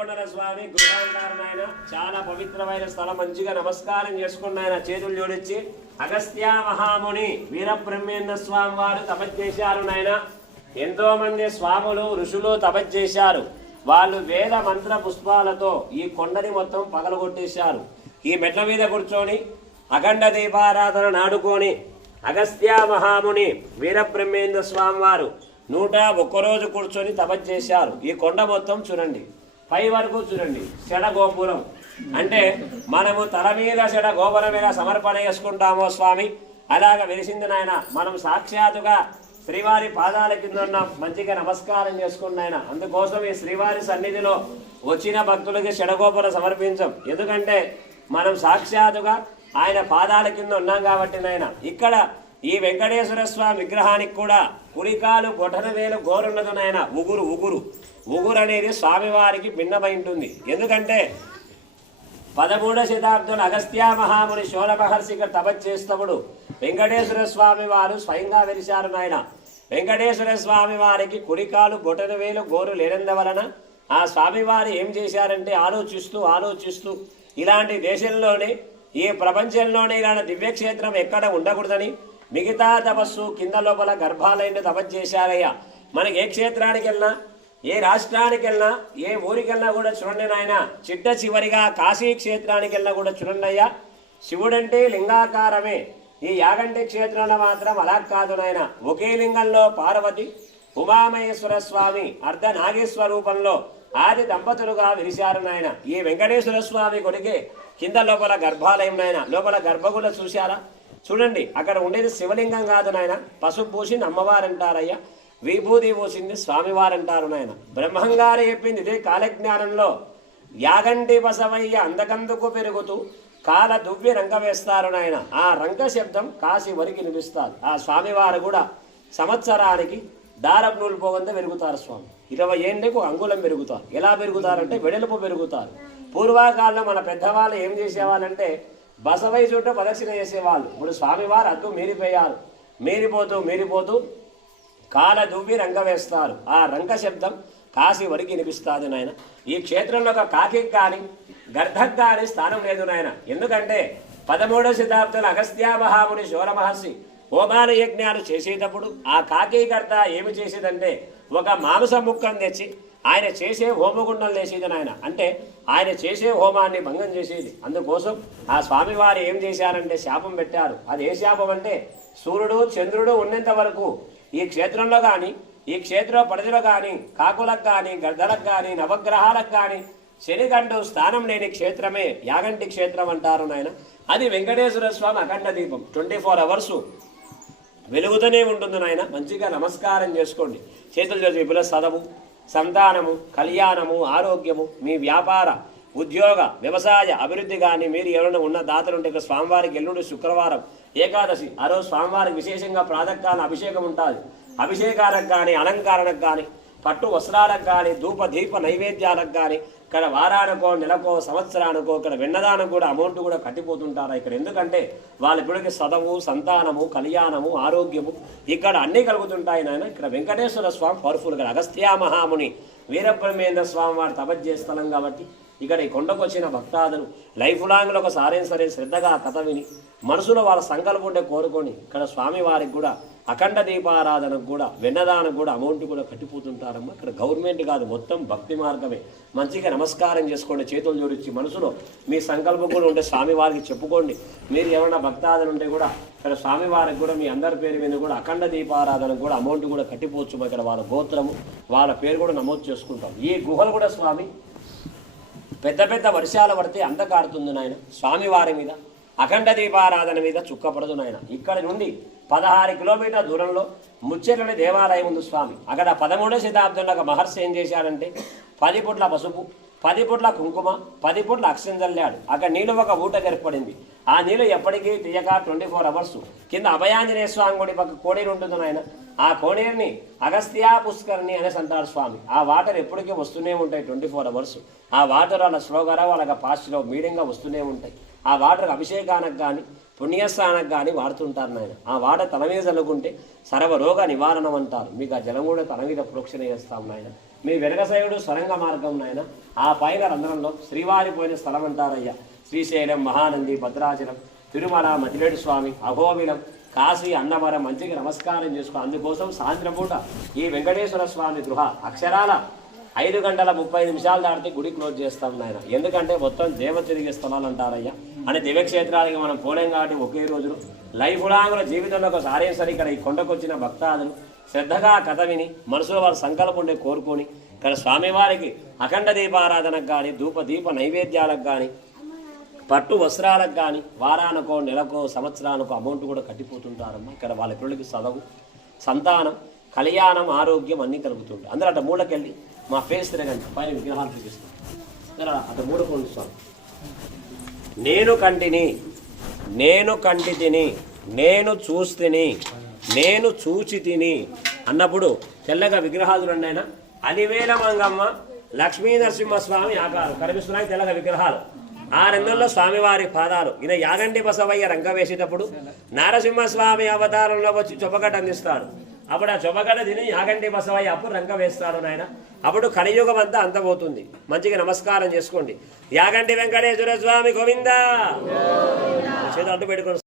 ఏడుకొండల స్వామి గృహాంగారం ఆయన చాలా పవిత్రమైన స్థలం. మంచిగా నమస్కారం చేసుకున్న ఆయన చేతులు జోడించి అగస్త్య మహాముని వీరబ్రహ్మేంద్ర స్వామి వారు తపస్సు నాయన. ఎంతో మంది స్వాములు ఋషులు తపస్సు చేశారు. వాళ్ళు వేద మంత్ర పుష్పాలతో ఈ కొండని మొత్తం పగలగొట్టేశారు. ఈ మెట్ల మీద కూర్చొని అఖండ దీపారాధన నాడుకొని అగస్త్య మహాముని వీరబ్రహ్మేంద్ర స్వామి వారు 101 రోజు కూర్చొని తపస్సు చేశారు. ఈ కొండ మొత్తం చూడండి, పై వరకు చూడండి, షడగోపురం అంటే మనము తల మీద షడగోపురం మీద సమర్పణ చేసుకుంటామో స్వామి, అలాగ వెలిసింది నాయన. మనం సాక్షాత్తుగా శ్రీవారి పాదాల కింద ఉన్నాం. మంచిగా నమస్కారం చేసుకున్న ఆయన. అందుకోసం ఈ శ్రీవారి సన్నిధిలో వచ్చిన భక్తులకి షడగోపురం సమర్పించం. ఎందుకంటే మనం సాక్షాత్తుగా ఆయన పాదాల కింద ఉన్నాం కాబట్టి నాయన. ఇక్కడ ఈ వెంకటేశ్వర స్వామి విగ్రహానికి కూడా కుడికాలు బొటన వేలు గోరున్నది నాయన. ఉగురు ఉగురు ఉగురు అనేది స్వామివారికి భిన్నమై ఉంటుంది. ఎందుకంటే 13వ శతాబ్దంలో అగస్త్య మహాముని శోల మహర్షి ఇక్కడ తపస్సు చేసినప్పుడు వెంకటేశ్వర స్వామి వారు స్వయంగా వెలిశారు నాయన. వెంకటేశ్వర స్వామి వారికి కుడికాలు బొటన వేలు గోరు లేనందువలన ఆ స్వామివారు ఏం చేశారంటే ఆలోచిస్తూ ఇలాంటి దేశంలోనే ఈ ప్రపంచంలోనే ఇలాంటి దివ్యక్షేత్రం ఎక్కడ ఉండకూడదని మిగతా తపస్సు కింద లోపల గర్భాలయంలో తపస్సు చేశారయ్యా. మనకి ఏ క్షేత్రానికి వెళ్ళినా, ఏ రాష్ట్రానికి వెళ్ళినా, ఏ ఊరికి వెళ్ళినా కూడా చూడండి నాయన. చిట్ట చివరిగా కాశీ క్షేత్రానికి వెళ్ళినా కూడా చూడండి అయ్యా. శివుడంటే లింగాకారమే. ఈ యాగంటి క్షేత్రంలో మాత్రం అలా కాదు నాయన. ఒకే లింగంలో పార్వతి ఉమామహేశ్వర స్వామి అర్ధనాగేశ్వర రూపంలో ఆది దంపతులుగా విరిశారు నాయన. ఈ వెంకటేశ్వర స్వామి కొడుకే కింద లోపల గర్భాలయం నాయన. లోపల గర్భగుడ చూశారా? చూడండి, అక్కడ ఉండేది శివలింగం కాదు నాయన. పసుపు పూసింది అమ్మవారంటారయ్యా, విభూతి పూసింది స్వామివారంటారు నాయన. బ్రహ్మంగారు చెప్పింది ఇదే కాలజ్ఞానంలో. యాగంటి బసవయ్య అందకందుకు పెరుగుతూ కాల దువ్వి రంగ వేస్తారు నాయన. ఆ రంగ శబ్దం కాశీ వరకు వినిపిస్తారు. ఆ స్వామివారు కూడా సంవత్సరానికి దారపు నూలు పోగంతా పెరుగుతారు స్వామి. 20 ఏళ్ళకు అంగుళం పెరుగుతారు. ఎలా పెరుగుతారంటే వెడల్పు పెరుగుతారు. పూర్వకాలంలో మన పెద్దవాళ్ళు ఏం చేసేవాళ్ళంటే బసవై చుట్టూ ప్రదక్షిణ చేసేవాళ్ళు. ఇప్పుడు స్వామివారు అద్దు మీరిపోయారు. మీరిపోతూ కాల దువ్వి రంగ వేస్తారు. ఆ రంగ శబ్దం కాశీ వరకు వినిపిస్తుంది నాయన. ఈ క్షేత్రంలో ఒక కాకికి కానీ గర్ధకు కానీ స్థానం లేదు నాయన. ఎందుకంటే 13వ శతాబ్దంలో అగస్త్య మహాముని శోర మహర్షి హోమాల యజ్ఞాలు చేసేటప్పుడు ఆ కాకి గర్ధ ఏమి చేసేదంటే ఒక మాంసం ముక్కను తెచ్చి ఆయన చేసే హోమగుండం వేసేది నాయన. అంటే ఆయన చేసే హోమాన్ని భంగం చేసేది. అందుకోసం ఆ స్వామివారు ఏం చేశారంటే శాపం పెట్టారు. అది ఏ శాపం అంటే సూర్యుడు చంద్రుడు ఉన్నంత వరకు ఈ క్షేత్రంలో కానీ, ఈ క్షేత్ర పరిధిలో కానీ కాకులకు కానీ గర్దలకు కానీ నవగ్రహాలకు కానీ శనిగంటు స్థానం లేని క్షేత్రమే యాగంటి క్షేత్రం అంటారు నాయన. అది వెంకటేశ్వర స్వామి అఖండ దీపం 24 అవర్సు వెలుగుతూనే ఉంటుంది నాయన. మంచిగా నమస్కారం చేసుకోండి. చేతులు చేసి విపుల సదము, సంతానము, కళ్యాణము, ఆరోగ్యము, మీ వ్యాపార ఉద్యోగ వ్యవసాయ అభివృద్ధి కానీ మీరు ఎవరైనా ఉన్న దాతలుంటే ఇక్కడ స్వామివారికి ఎల్లుండి శుక్రవారం ఏకాదశి ఆ రోజు స్వామివారికి విశేషంగా ప్రాతకాల అభిషేకం ఉంటుంది. అభిషేకాలకు కానీ అలంకరణకు కానీ పట్టు వస్త్రాలకు కానీ ధూప దీప నైవేద్యాలకు కానీ ఇక్కడ వారానికో నెలకో సంవత్సరానికో ఇక్కడ వెన్నదానం కూడా అమౌంట్ కూడా కట్టిపోతుంటారు ఇక్కడ. ఎందుకంటే వాళ్ళ పిల్లలకి చదువు, సంతానము, కళ్యాణము, ఆరోగ్యము ఇక్కడ అన్నీ కలుగుతుంటాయి నాయన. ఇక్కడ వెంకటేశ్వర స్వామి పవర్ఫుల్గా అగస్త్య మహాముని వీరబ్రహ్మేంద్ర స్వామి వారు తపస్సు చేస్తున్నాం కాబట్టి ఇక్కడ ఈ కొండకు వచ్చిన భక్తాదులు లైఫ్ లాంగ్లో ఒకసారి సరే శ్రద్ధగా కథ విని మనసులో వాళ్ళ సంకల్పం ఉంటే కోరుకొని ఇక్కడ స్వామివారికి కూడా అఖండ దీపారాధనకు కూడా వెన్నదానికి కూడా అమౌంట్ కూడా కట్టిపోతుంటారమ్మా. ఇక్కడ గవర్నమెంట్ కాదు, మొత్తం భక్తి మార్గమే. మంచిగా నమస్కారం చేసుకోండి. చేతులు జోడించి మనసులో మీ సంకల్పం కూడా ఉంటే స్వామివారికి చెప్పుకోండి. మీరు ఏమైనా భక్తాదులు ఉంటే కూడా ఇక్కడ స్వామివారికి కూడా మీ అందరి పేరు మీద కూడా అఖండ దీపారాధనకు కూడా అమౌంట్ కూడా కట్టిపోవచ్చు. ఇక్కడ వాళ్ళ గోత్రము వాళ్ళ పేరు కూడా నమోదు చేసుకుంటాం. ఈ గుహలు కూడా స్వామి పెద్ద పెద్ద వర్షాలు పడితే అంధకారుతుంది నాయన. స్వామివారి మీద అఖండ దీపారాధన మీద చుక్కపడదు నాయన. ఇక్కడ నుండి 16 కిలోమీటర్ల దూరంలో ముచ్చెర్లని దేవాలయం ఉంది స్వామి. అక్కడ 13వ శతాబ్దంలో ఒక మహర్షి ఏం చేశాడంటే 10 పుట్ల పసుపు, 10 పుట్ల కుంకుమ, 10 పుట్ల అక్షం చల్లాడు. అక్కడ నీళ్ళు ఒక ఊట ఏర్పడింది. ఆ నీళ్ళు ఎప్పటికీ తీయక 24 అవర్స్ కింద అభయాంజనేయ స్వామి గుడి పక్క కోడేరు ఉంటుంది నాయన. ఆ కోడేరుని అగస్త్య పుష్కరిణి అనేసి అంటారు స్వామి. ఆ వాటర్ ఎప్పటికీ వస్తూనే ఉంటాయి 24 అవర్స్. ఆ వాటర్ వాళ్ళ స్లోగరా వాళ్ళ పాస్ట్లో మీడియంగా వస్తూనే ఉంటాయి. ఆ వాటర్ అభిషేకానికి కానీ పుణ్యస్నానానికి కానీ వాడుతుంటారు నాయన. ఆ వాటర్ తల మీద చల్లుకుంటే సర్వరోగ నివారణం అంటారు. మీకు ఆ జలం కూడా తల మీద ప్రోక్షణ చేస్తాం నాయన. మీ వెనకసైడు సొరంగ మార్గం నాయన ఆ పైన రంధ్రంలో శ్రీవారి పోయిన స్థలం అంటారయ్యా. శ్రీశైలం, మహానంది, భద్రాచలం, తిరుమల, మతిలేడు స్వామి, అహోబిలం, కాశీ, అన్నవరం మంచిగా నమస్కారం చేసుకో. అందుకోసం సాయంత్రం పూట ఈ వెంకటేశ్వర స్వామి గృహ అక్షరాల 5:30 దాటితే గుడి క్లోజ్ చేస్తాం నాయన. ఎందుకంటే మొత్తం దేవ తిరిగే స్థలాలు అంటారయ్యా. అని దివ్యక్షేత్రాలకి మనం పోలేం కాబట్టి ఒకే రోజులో లైఫ్ లాంగ్లో జీవితంలో ఒకసారి సరే ఇక్కడ ఈ కొండకు వచ్చిన భక్తాదులు శ్రద్ధగా కథ విని మనసులో వారి సంకల్పం ఉండే కోరుకొని ఇక్కడ స్వామివారికి అఖండ దీపారాధనకు కానీ ధూప దీప నైవేద్యాలకు కానీ పట్టు వస్త్రాలకు కానీ వారానికో నెలకో సంవత్సరానికో అమౌంట్ కూడా కట్టిపోతుంటారమ్మా. ఇక్కడ వాళ్ళ పిల్లలకి చదువు, సంతానం, కళ్యాణం, ఆరోగ్యం అన్నీ కలుగుతుంటాయి. అందరూ అటు మూలకెళ్ళి మా ఫేస్ తిరగండి, పైన విగ్రహాలు చూపిస్తాను. అటు మూడకొని స్వామి. నేను కంటిని, నేను కంటి తిని, నేను చూస్తిని, నేను చూచి తిని అన్నప్పుడు తెల్లగా విగ్రహాలు ఉన్నాయినా అలివేల మంగమ్మ, లక్ష్మీ నరసింహస్వామి ఆకారం కనిపిస్తున్నాయి. తెల్లగా విగ్రహాలు ఆ రంగంలో స్వామివారి పాదాలు. ఈయన యాగంటి బసవయ్య రంగ వేసేటప్పుడు నరసింహస్వామి అవతారంలో వచ్చి చొప్పగడ్డ అందిస్తాడు. అప్పుడు ఆ చొప్పగడ్డ తిని యాగంటి బసవయ్య అప్పుడు రంగ వేస్తాడు నాయన. అప్పుడు కలియుగం అంతా అంతమవుతుంది. మంచిగా నమస్కారం చేసుకోండి. యాగంటి వెంకటేశ్వర స్వామి గోవిందా. చేతులు అడ్డు పెట్టుకోండి.